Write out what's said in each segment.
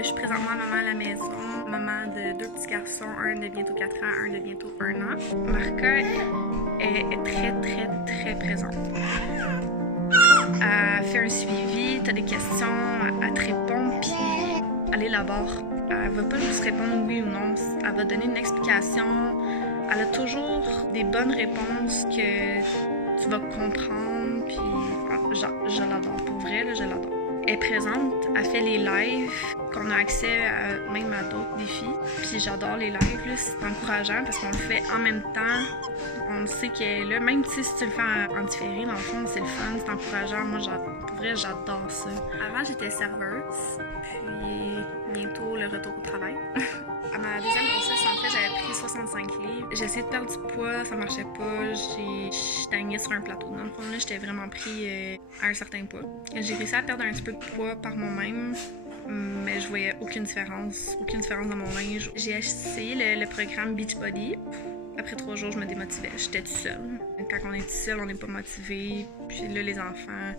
Je suis présentement maman à la maison, maman de 2 petits garçons, un de bientôt 4 ans, un de bientôt 1 an. Marca est très présente. Elle fait un suivi, t'as des questions, elle te répond, puis elle élabore. Elle va pas juste répondre oui ou non, elle va donner une explication. Elle a toujours des bonnes réponses que tu vas comprendre, puis je l'adore, pour vrai, là, je l'adore. Elle est présente, elle fait les lives, qu'on a accès même à d'autres défis. Puis j'adore les lives, là, c'est encourageant parce qu'on le fait en même temps. On sait qu'elle est là, même si tu le fais en différé, dans le fond, c'est le fun, c'est encourageant. Moi, pour vrai, j'adore ça. Avant, j'étais serveuse, puis bientôt le retour au travail. À ma deuxième grossesse, en fait, j'avais pris 65 livres. J'ai essayé de perdre du poids, ça marchait pas. Je stagnais sur un plateau. Dans le fond, là, j'étais vraiment pris à un certain poids. J'ai réussi à perdre un petit peu de poids par moi-même, mais je voyais aucune différence dans mon linge. J'ai essayé le programme Beachbody. Après 3 jours, je me démotivais. J'étais toute seule. Quand on est toute seule, on n'est pas motivé. Puis là, les enfants,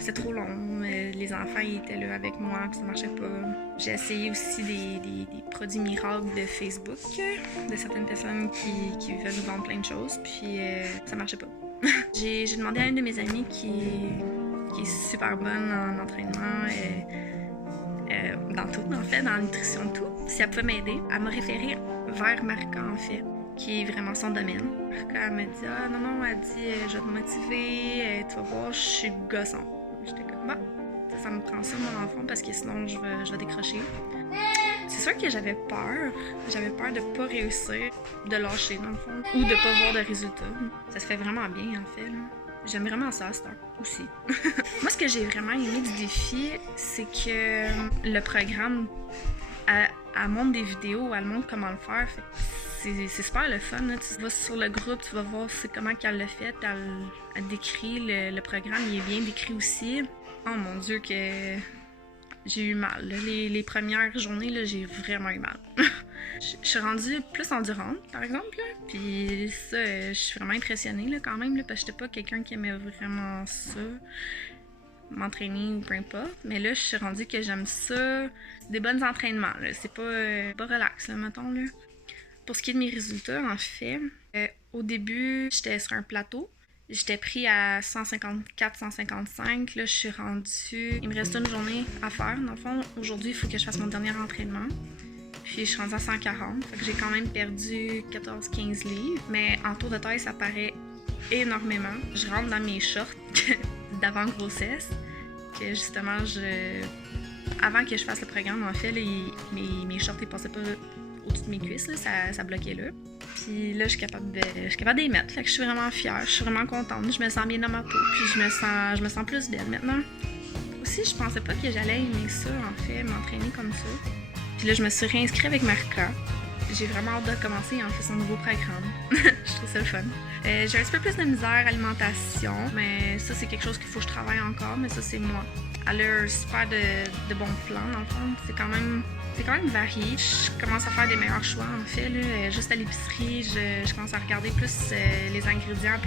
c'était trop long. Les enfants, ils étaient là avec moi, puis ça marchait pas. J'ai essayé aussi des produits miracles de Facebook, de certaines personnes qui veulent nous vendre plein de choses, puis ça marchait pas. J'ai demandé à une de mes amies qui est super bonne en entraînement, dans tout, en fait, dans la nutrition, tout, si elle pouvait m'aider. Elle m'a référé vers Marca, en fait, qui est vraiment son domaine. Marca, elle m'a dit « Ah non, elle dit je vais te motiver, tu vas voir, je suis gossante. » J'étais comme « Bah, ça me prend ça, mon enfant, parce que sinon, je vais décrocher. » C'est sûr que j'avais peur. J'avais peur de pas réussir, de lâcher, dans le fond, ou de pas voir de résultats. Ça se fait vraiment bien, en fait, là. J'aime vraiment ça, c'est aussi. Moi, ce que j'ai vraiment aimé du défi, c'est que le programme, elle montre des vidéos, elle montre comment le faire. C'est super le fun, là. Tu vas sur le groupe, tu vas voir comment qu'elle l'a fait. Elle décrit le programme, il est bien décrit aussi. Oh mon Dieu, que j'ai eu mal. Là. Les premières journées, là, j'ai vraiment eu mal. Je suis rendue plus endurante, par exemple. Là. Puis ça, je suis vraiment impressionnée là, quand même, là, parce que j'étais pas quelqu'un qui aimait vraiment ça, m'entraîner ou peu importe. Mais là, je suis rendue que j'aime ça. C'est des bons entraînements. Là. C'est pas relax, là, mettons. Là. Pour ce qui est de mes résultats, en fait, au début, j'étais sur un plateau. J'étais pris à 154-155. Là, je suis rendue... Il me reste une journée à faire. Dans le fond, aujourd'hui, il faut que je fasse mon dernier entraînement. Puis, je suis rendue à 140. Fait que j'ai quand même perdu 14-15 livres. Mais en tour de taille, ça paraît énormément. Je rentre dans mes shorts d'avant-grossesse. Que justement, avant que je fasse le programme, en fait, là, mes shorts, ils passaient pas au-dessus de mes cuisses. Là, ça bloquait là. Puis là, je suis capable d'y mettre. Fait que je suis vraiment fière, je suis vraiment contente. Je me sens bien dans ma peau, puis je me sens plus belle maintenant. Aussi, je pensais pas que j'allais aimer ça, en fait, m'entraîner comme ça. Puis là, je me suis réinscrite avec Marca. J'ai vraiment hâte de commencer, en fait, son nouveau programme. Je trouve ça le fun. J'ai un petit peu plus de misère alimentation, mais ça, c'est quelque chose qu'il faut que je travaille encore, mais ça, c'est moi. Elle a un super de bons plans, dans le fond. C'est quand même varié. Je commence à faire des meilleurs choix, en fait. Là. Juste à l'épicerie, je commence à regarder plus les ingrédients,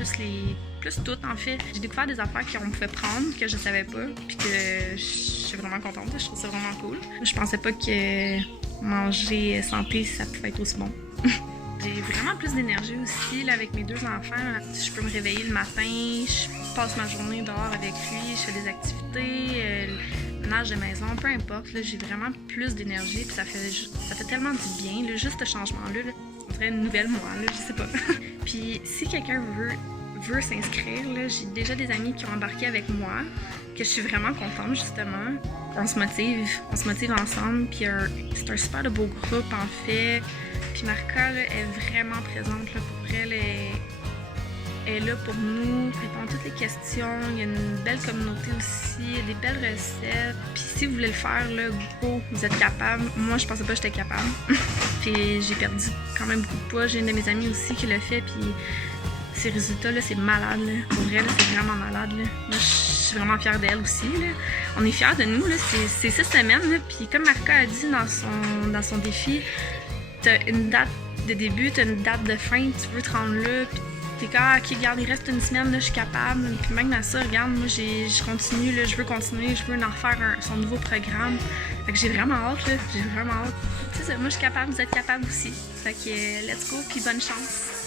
plus tout, en fait. J'ai découvert des affaires qu'on pouvait prendre, que je savais pas, puis que je suis vraiment contente. Je trouve ça vraiment cool. Je pensais pas que manger santé, ça pouvait être aussi bon. J'ai vraiment plus d'énergie aussi là, avec mes 2 enfants. Je peux me réveiller le matin, je passe ma journée dehors avec lui, je fais des activités, ménage de maison, peu importe. Là, j'ai vraiment plus d'énergie, puis ça fait tellement du bien, là, juste ce changement-là. Là, on dirait une nouvelle moi, là, je sais pas. Puis si quelqu'un veut s'inscrire, là, j'ai déjà des amis qui ont embarqué avec moi, que je suis vraiment contente justement. On se motive ensemble, puis c'est un super de beau groupe en fait. Puis Marca là, est vraiment présente là, pour elle. Elle est là pour nous, répond à toutes les questions. Il y a une belle communauté aussi, il y a des belles recettes. Puis si vous voulez le faire, là, go, vous êtes capable. Moi, je pensais pas que j'étais capable. Puis j'ai perdu quand même beaucoup de poids. J'ai une de mes amies aussi qui l'a fait, puis ces résultats-là, c'est malade. Là. Pour vrai, là, c'est vraiment malade. Là. Moi, je suis vraiment fière d'elle aussi. Là. On est fiers de nous. Là. C'est 6 semaines. Là. Puis comme Marca a dit dans son défi, t'as une date de début, t'as une date de fin, tu veux te rendre là, puis T'es comme, ok, regarde, il reste une semaine, là, je suis capable. Puis même à ça, regarde, moi, je continue, là, je veux continuer, je veux en refaire son nouveau programme. Fait que j'ai vraiment hâte, là, j'ai vraiment hâte. C'est ça, moi, je suis capable, vous êtes capable aussi. Fait que let's go, puis bonne chance.